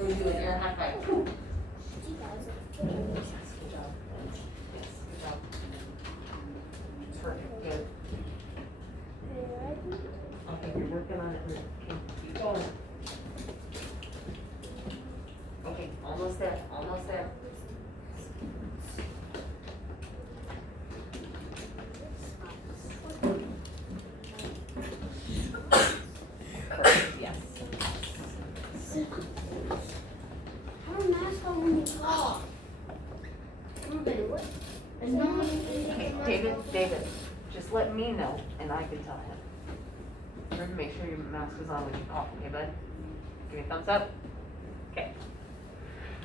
We do an air high five. Yes, good job. Perfect, good. Okay, you're working on it. Okay, keep going. Okay, almost there, almost there. Perfect, yes. Okay, David, just let me know and I can tell him. Remember to make sure your mask is on when you cough, okay, bud? Give me a thumbs up. Okay.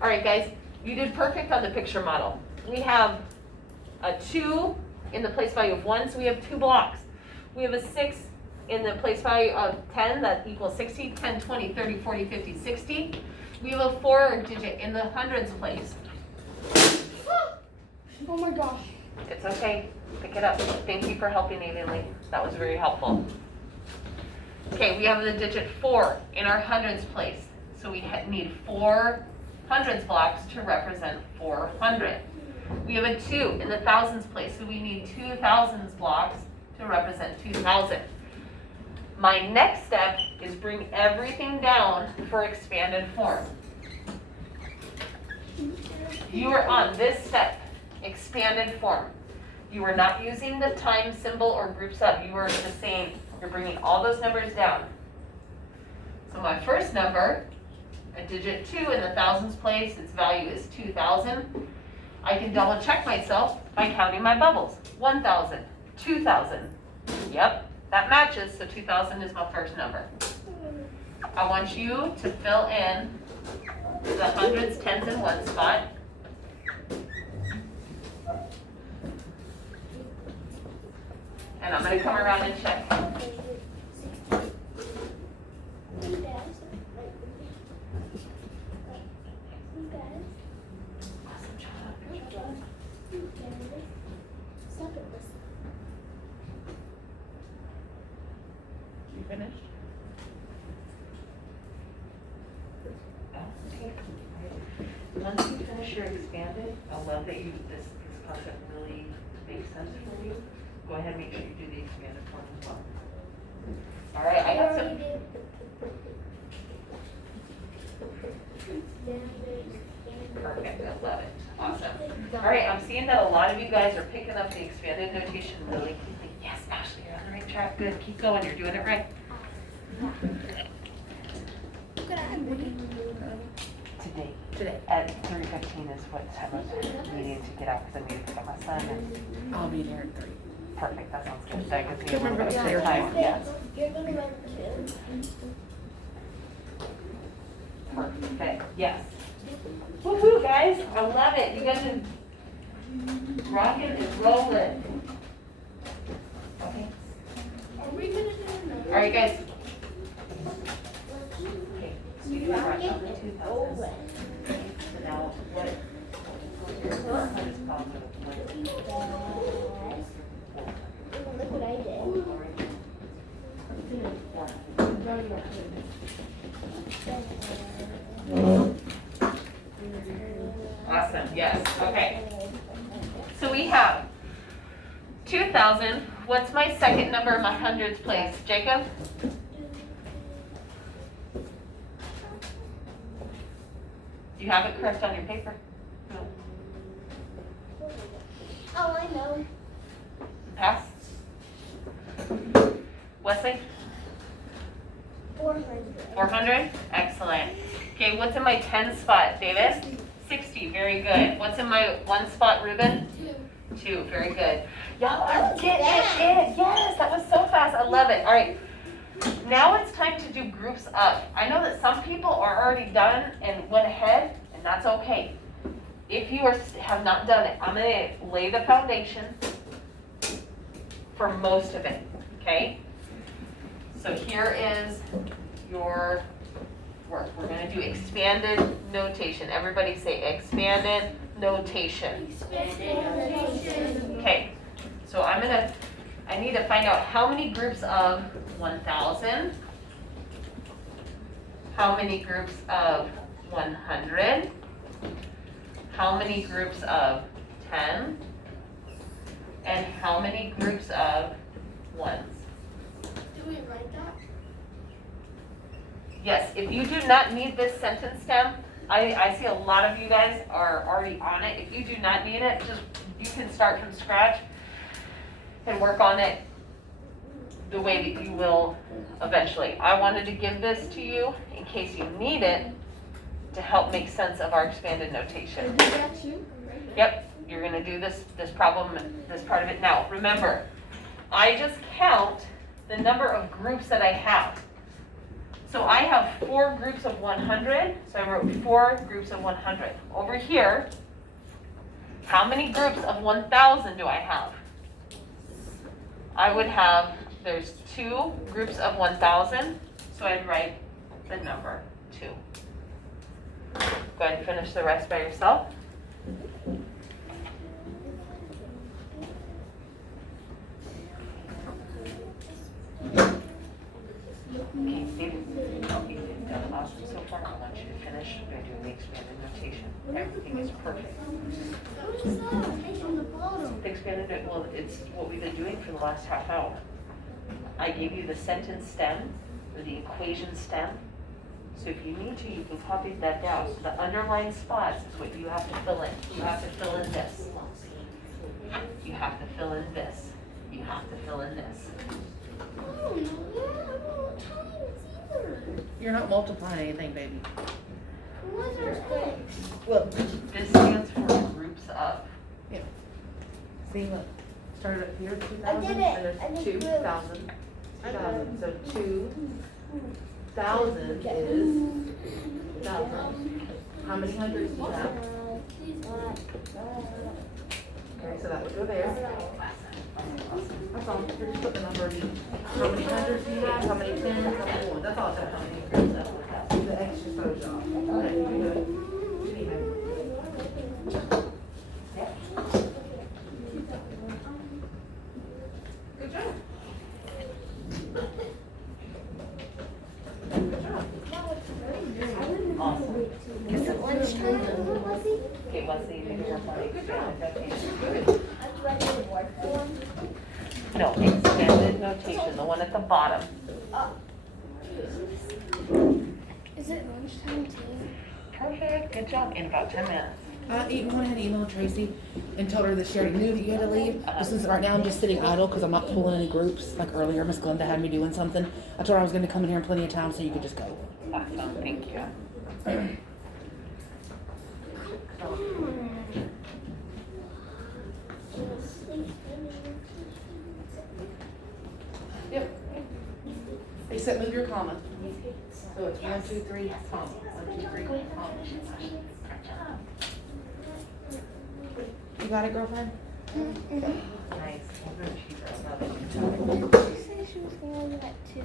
All right, guys, you did perfect on the picture model. We have a 2 in the place value of 1, so we have 2 blocks. We have a 6 in the place value of 10, that equals 60, 10, 20, 30, 40, 50, 60. We have a 4 digit in the hundreds place. Oh my gosh. It's okay, pick it up. Thank you for helping evenly. That was very helpful. Okay, we have the digit 4 in our hundreds place. So we need 4 hundreds blocks to represent 400. We have a 2 in the thousands place, so we need 2 thousands blocks to represent 2,000. My next step is bring everything down for expanded form. You are on this step, expanded form. You are not using the time symbol or group sub. You are just saying, you're bringing all those numbers down. So my first number, a digit 2 in the thousands place, its value is 2,000. I can double check myself by counting my bubbles. 1,000, 2,000. Yep, that matches, so 2,000 is my first number. I want you to fill in the hundreds, tens, and ones spot. And I'm going to come around and check. You finished? Okay. Once you finish your expanded, I love that this concept really makes sense for you. Go ahead and make sure you do the expanded form as well. All right, I got some. Perfect, I love it. Awesome. All right, I'm seeing that a lot of you guys are picking up the expanded notation really quickly. Yes, Ashley, you're on the right track. Good, keep going. You're doing it right. Today. At 3:15 is what time I was needing to get out because I need to pick up my son. And I'll be there at 3. perfect, that sounds good. That gives me a little bit of clear time. Yes. Perfect. Yes. Woohoo, guys! I love it. You guys are rocking and rolling. Okay. Are we gonna do All right, guys. Okay. So you have right on the 2,000. So now what? What is positive? Look what I did. Awesome, yes, okay. So we have 2,000. What's my second number in my hundreds place? Jacob? Do you have it correct on your paper? No. Oh, I know. Pass? Wesley? 400. 400? Excellent. Okay, what's in my 10 spot, David? 60, very good. What's in my 1 spot, Ruben? 2, very good. Y'all are getting it. Yes, that was so fast. I love it. All right, now it's time to do groups up. I know that some people are already done and went ahead, and that's okay. If you have not done it, I'm going to lay the foundation for most of it, okay? So here is your work. We're going to do expanded notation. Everybody say expanded notation. Okay, so I need to find out how many groups of 1,000, how many groups of 100? How many groups of 10? And how many groups of ones? Do we write that? Yes, if you do not need this sentence stem, I see a lot of you guys are already on it. If you do not need it, just you can start from scratch and work on it the way that you will eventually. I wanted to give this to you in case you need it to help make sense of our expanded notation. Do that too? Yep, you're gonna do this problem, this part of it now. Remember, I just count the number of groups that I have. So I have 4 groups of 100, so I wrote 4 groups of 100. Over here, how many groups of 1,000 do I have? I would have, there's 2 groups of 1,000, so I'd write the number 2. Go ahead and finish the rest by yourself. Okay, David, you've done awesome so far. I want you to finish by doing the expanded notation. Everything is perfect. What is that? It's on the bottom. The expanded, well, it's what we've been doing for the last half hour. I gave you the sentence stem, or the equation stem. So if you need to, you can copy that down. So the underlined spots is what you have to fill in. You have to fill in this. You have to fill in this. You have to fill in this. Oh, yeah, I don't know what time it's either. You're not multiplying anything, baby. What's our six? Well, This stands for groups of. see, look, started up here, 2,000, I did it. and I there's did 2,000. 2,000, so 2,000 is 2,000. How many hundreds do you have? Okay, so that would go there. That's all, you're just putting the number in. How many hundreds do you have, how many tens, how many ones, that's all it's how many groups of. The extra photo job. Okay, you do it. You need it. Good job. Awesome. Is it lunchtime, Leslie? Okay, Wesley, you can work on the expanded notation. That's what I did work for. No, expanded notation, the one at the bottom. Is it lunchtime too? Perfect, good job, in about 10 minutes. You went ahead and emailed Tracy and told her that she already knew that you had to leave. But since right now I'm just sitting idle because I'm not pulling any groups, like earlier Miss Glenda had me doing something. I told her I was going to come in here in plenty of time so you could just go. Awesome, thank you. Yep. Except move your comma. So it's 1, 2, 3, comma. 1, 2, 3, comma. You got it, girlfriend? Nice. Did she say she was going to that too?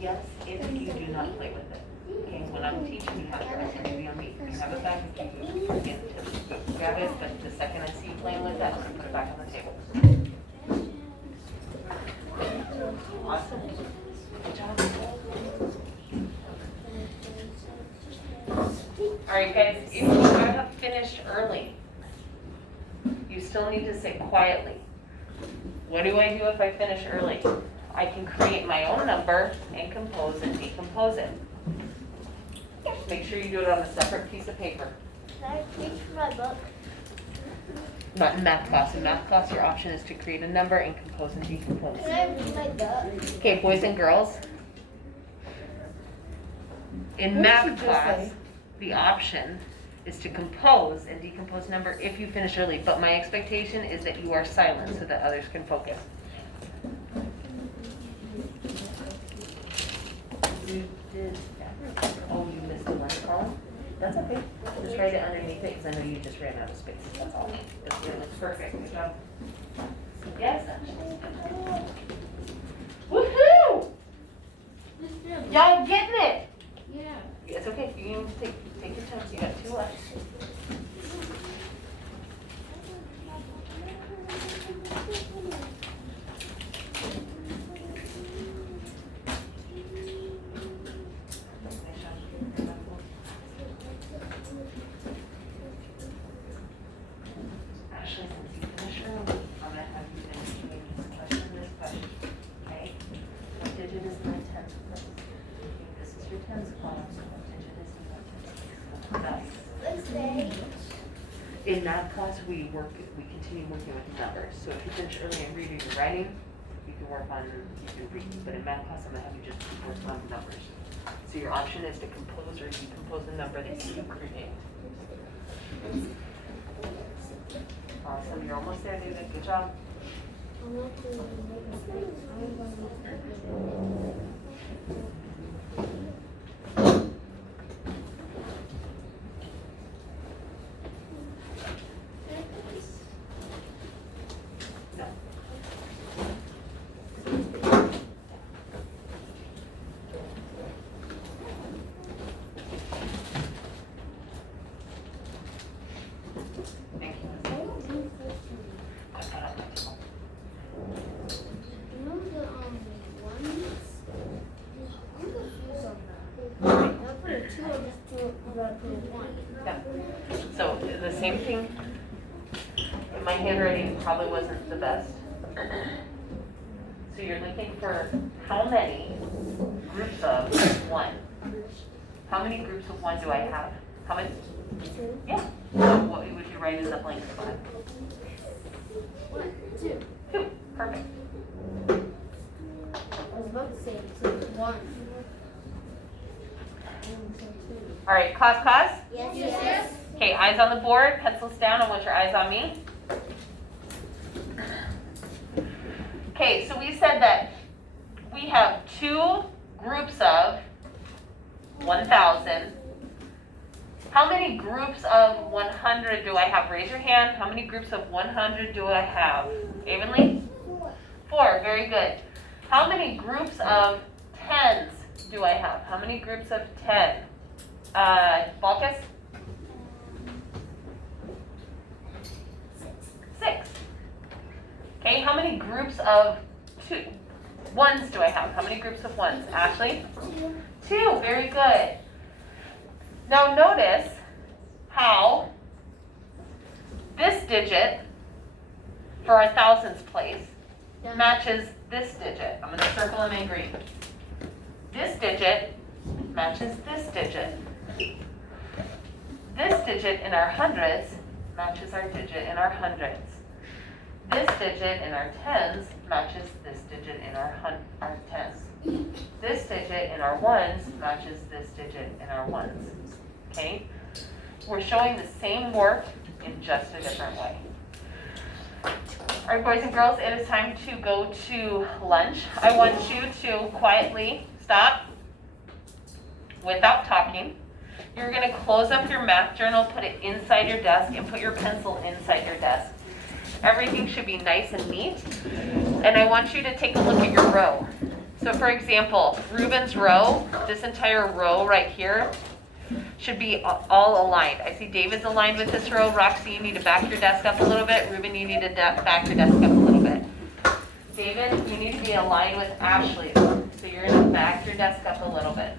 Yes, if you do not play with it. Okay, when I'm teaching, you have to be on me. You have it back if you forget to grab it, but the second I see you playing with that, I'm gonna put it back on the table. Awesome. Good job. All right, guys, if you have finished early, you still need to sit quietly. What do I do if I finish early? I can create my own number and compose and decompose it. Make sure you do it on a separate piece of paper. Can I reach for my book? Not in math class. In math class, your option is to create a number and compose and decompose. Can I read my book? Okay, boys and girls. In What did math you just class, say? the option is to compose and decompose number if you finish early, but my expectation is that you are silent so that others can focus. You did, oh, you missed the one column? That's okay. Just write it underneath it because I know you just ran out of space. That's all. It looks perfect. Good job. Yes. Woohoo! Y'all getting it? Yeah. It's okay. You can take your time. You got 2 left. Let's say. In math class, we continue working with numbers. So if you finish early in reading and writing, you can read. But in math class, I'm gonna have you just keep working on the numbers. So your option is to compose or decompose the number that you create. Awesome, you're almost there, David. Good job. Thank you. Put that on my table. You know the ones? I'm confused on that. I put a 2 or just 2, or I put a 1? Yeah. So the same thing. My handwriting probably wasn't the best. So you're looking for how many groups of 1? How many groups of 1 do I have? How many? 2. Yeah. So what would you write in the blank spot? 1, 2. 2. Perfect. I was about to say 1. All right, class. Yes. Okay, eyes on the board, pencils down. I want your eyes on me. Okay, so we said that we have 2 groups of 1,000. How many groups of 100 do I have? Raise your hand. How many groups of 100 do I have? Evenly? 4. Very good. How many groups of 10s do I have? How many groups of 10? Balkas? 6. Okay, how many groups of 1s do I have? How many groups of 1s? Ashley? 2. Very good. Now notice how this digit for our thousands place matches this digit. I'm going to circle them in green. This digit matches this digit. This digit in our hundreds matches our digit in our hundreds. This digit in our tens matches this digit in our tens. This digit in our ones matches this digit in our ones. Okay? We're showing the same work in just a different way. All right, boys and girls, it is time to go to lunch. I want you to quietly stop without talking. You're going to close up your math journal, put it inside your desk, and put your pencil inside your desk. Everything should be nice and neat. And I want you to take a look at your row. So for example, Ruben's row, this entire row right here, should be all aligned. I see David's aligned with this row. Roxy, you need to back your desk up a little bit. Ruben, you need to back your desk up a little bit. David, you need to be aligned with Ashley. So you're going to back your desk up a little bit.